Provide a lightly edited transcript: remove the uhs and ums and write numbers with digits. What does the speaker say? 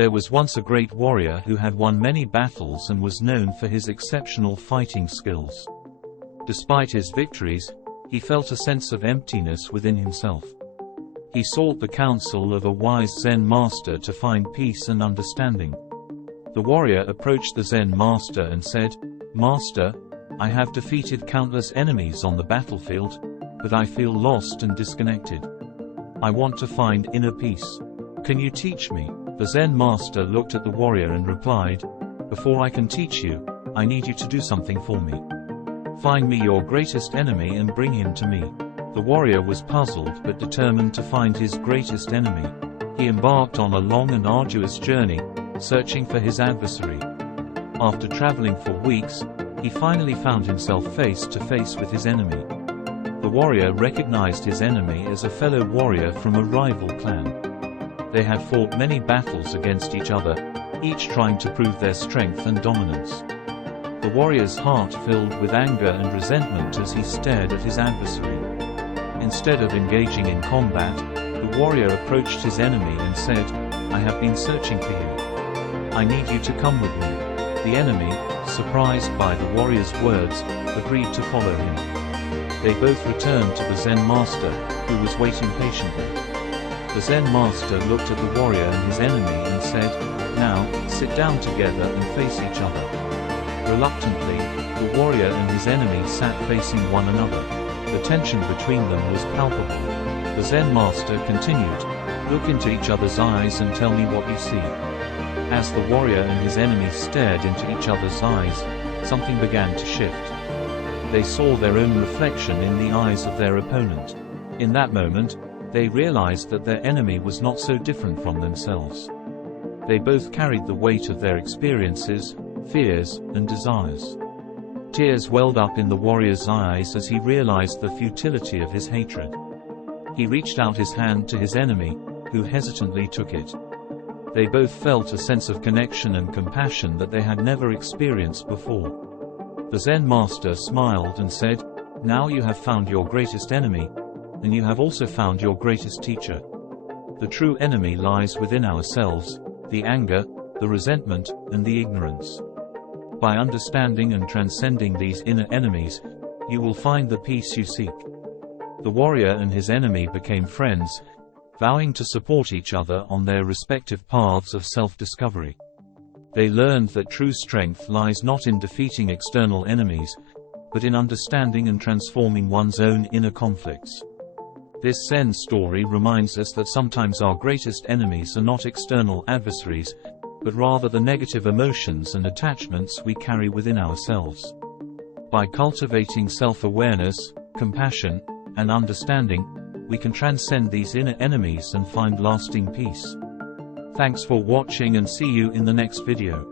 There was once a great warrior who had won many battles and was known for his exceptional fighting skills. Despite his victories, he felt a sense of emptiness within himself. He sought the counsel of a wise Zen master to find peace and understanding. The warrior approached the Zen master and said, "Master, I have defeated countless enemies on the battlefield, but I feel lost and disconnected. I want to find inner peace. Can you teach me?" The Zen master looked at the warrior and replied, "Before I can teach you, I need you to do something for me. Find me your greatest enemy and bring him to me." The warrior was puzzled but determined to find his greatest enemy. He embarked on a long and arduous journey, searching for his adversary. After traveling for weeks, he finally found himself face to face with his enemy. The warrior recognized his enemy as a fellow warrior from a rival clan. They had fought many battles against each other, each trying to prove their strength and dominance. The warrior's heart filled with anger and resentment as he stared at his adversary. Instead of engaging in combat, the warrior approached his enemy and said, "I have been searching for you. I need you to come with me." The enemy, surprised by the warrior's words, agreed to follow him. They both returned to the Zen master, who was waiting patiently. The Zen master looked at the warrior and his enemy and said, "Now, sit down together and face each other." Reluctantly, the warrior and his enemy sat facing one another. The tension between them was palpable. The Zen master continued, "Look into each other's eyes and tell me what you see." As the warrior and his enemy stared into each other's eyes, something began to shift. They saw their own reflection in the eyes of their opponent. In that moment, they realized that their enemy was not so different from themselves. They both carried the weight of their experiences, fears, and desires. Tears welled up in the warrior's eyes as he realized the futility of his hatred. He reached out his hand to his enemy, who hesitantly took it. They both felt a sense of connection and compassion that they had never experienced before. The Zen master smiled and said, "Now you have found your greatest enemy, and you have also found your greatest teacher. The true enemy lies within ourselves, the anger, the resentment, and the ignorance. By understanding and transcending these inner enemies, you will find the peace you seek." The warrior and his enemy became friends, vowing to support each other on their respective paths of self-discovery. They learned that true strength lies not in defeating external enemies, but in understanding and transforming one's own inner conflicts. This Zen story reminds us that sometimes our greatest enemies are not external adversaries, but rather the negative emotions and attachments we carry within ourselves. By cultivating self-awareness, compassion, and understanding, we can transcend these inner enemies and find lasting peace. Thanks for watching and see you in the next video.